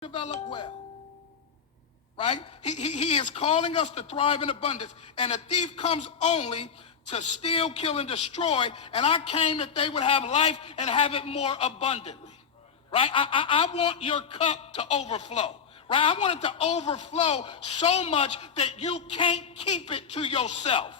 develop well, right? He is calling us to thrive in abundance. And a thief comes only to steal, kill, and destroy. And I came that they would have life and have it more abundantly, right? I want your cup to overflow, right? I want it to overflow so much that you can't keep it to yourself.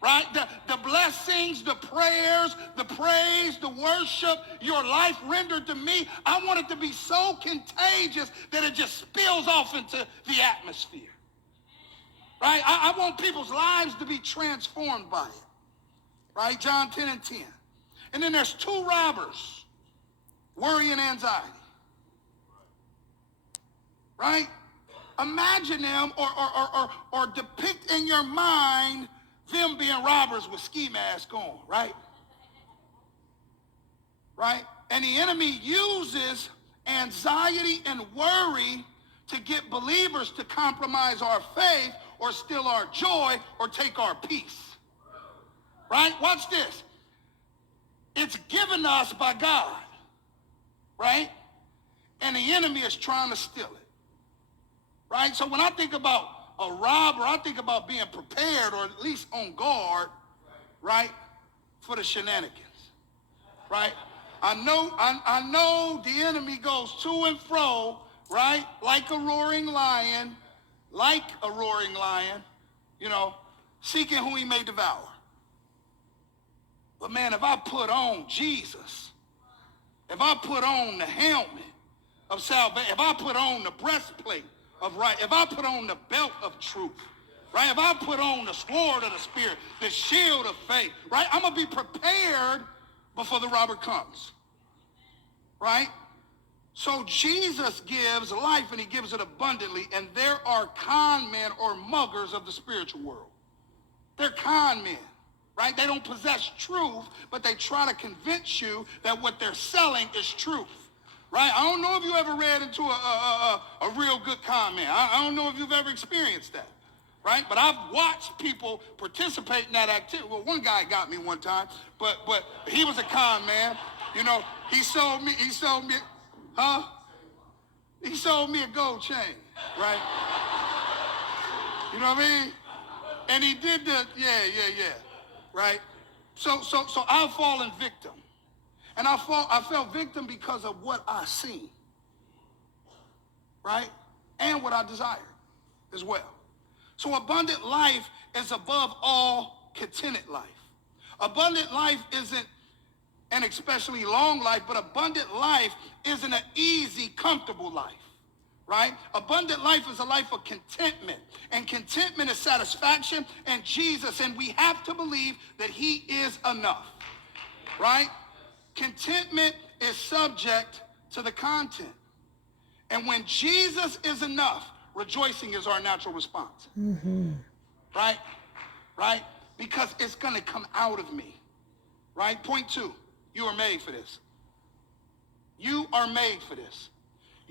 Right? The blessings, the prayers, the praise, the worship, your life rendered to me, I want it to be so contagious that it just spills off into the atmosphere. Right? I want people's lives to be transformed by it. Right? John 10 and 10. And then there's two robbers, worry and anxiety. Right? Imagine them or depict in your mind them being robbers with ski masks on, right? Right? And the enemy uses anxiety and worry to get believers to compromise our faith or steal our joy or take our peace. Right? Watch this. It's given us by God, right? And the enemy is trying to steal it. Right? So when I think about a robber, I think about being prepared or at least on guard, right, for the shenanigans, right? I know the enemy goes to and fro, right, like a roaring lion, you know, seeking whom he may devour. But man, if I put on Jesus, if I put on the helmet of salvation, if I put on the breastplate of right, if I put on the belt of truth, right, if I put on the sword of the Spirit, the shield of faith, right, I'm going to be prepared before the robber comes, right? So Jesus gives life and he gives it abundantly, and there are con men or muggers of the spiritual world. They're con men, right? They don't possess truth, but they try to convince you that what they're selling is truth. Right? I don't know if you ever read into a real good comment. I don't know if you've ever experienced that. Right? But I've watched people participate in that activity. Well, one guy got me one time, but he was a con man. You know, he sold me, He sold me a gold chain, right? You know what I mean? And he did yeah, right? So I've fallen victim. And I fell victim because of what I seen, right? And what I desired as well. So abundant life is above all contented life. Abundant life isn't an especially long life, but abundant life isn't an easy, comfortable life, right? Abundant life is a life of contentment. And contentment is satisfaction in Jesus. And we have to believe that he is enough, right? Contentment is subject to the content. And when Jesus is enough, rejoicing is our natural response. Mm-hmm. Right? Right? Because it's going to come out of me. Right? Point 2, you are made for this. You are made for this.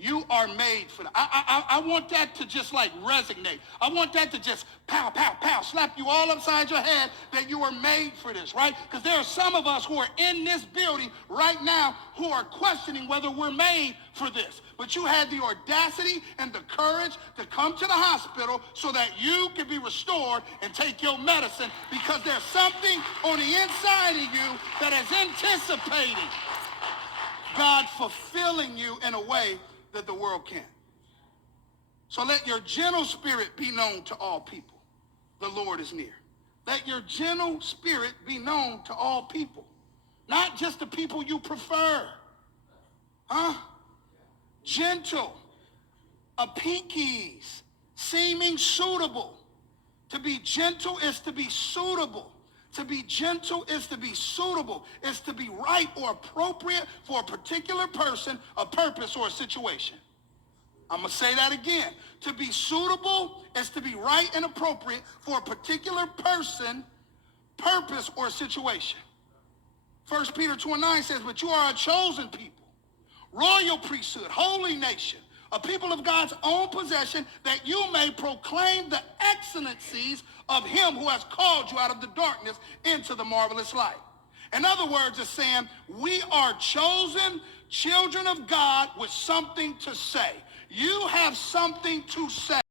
You are made for that. I want that to just like resonate. I want that to just pow, pow, pow, slap you all upside your head that you are made for this, right? Because there are some of us who are in this building right now who are questioning whether we're made for this. But you had the audacity and the courage to come to the hospital so that you can be restored and take your medicine because there's something on the inside of you that is anticipating God fulfilling you in a way that the world can't. So let your gentle spirit be known to all people. The Lord is near. Let your gentle spirit be known to all people. Not just the people you prefer. Gentle. A pinkies. Seeming suitable. To be gentle is to be suitable. To be gentle is to be suitable. Is to be right or appropriate for a particular person, a purpose, or a situation. I'm going to say that again. To be suitable is to be right and appropriate for a particular person, purpose, or situation. 1 Peter 2:9 says, but you are a chosen people, royal priesthood, holy nation, a people of God's own possession, that you may proclaim the excellencies of him who has called you out of the darkness into the marvelous light. In other words, it's saying we are chosen children of God with something to say. You have something to say.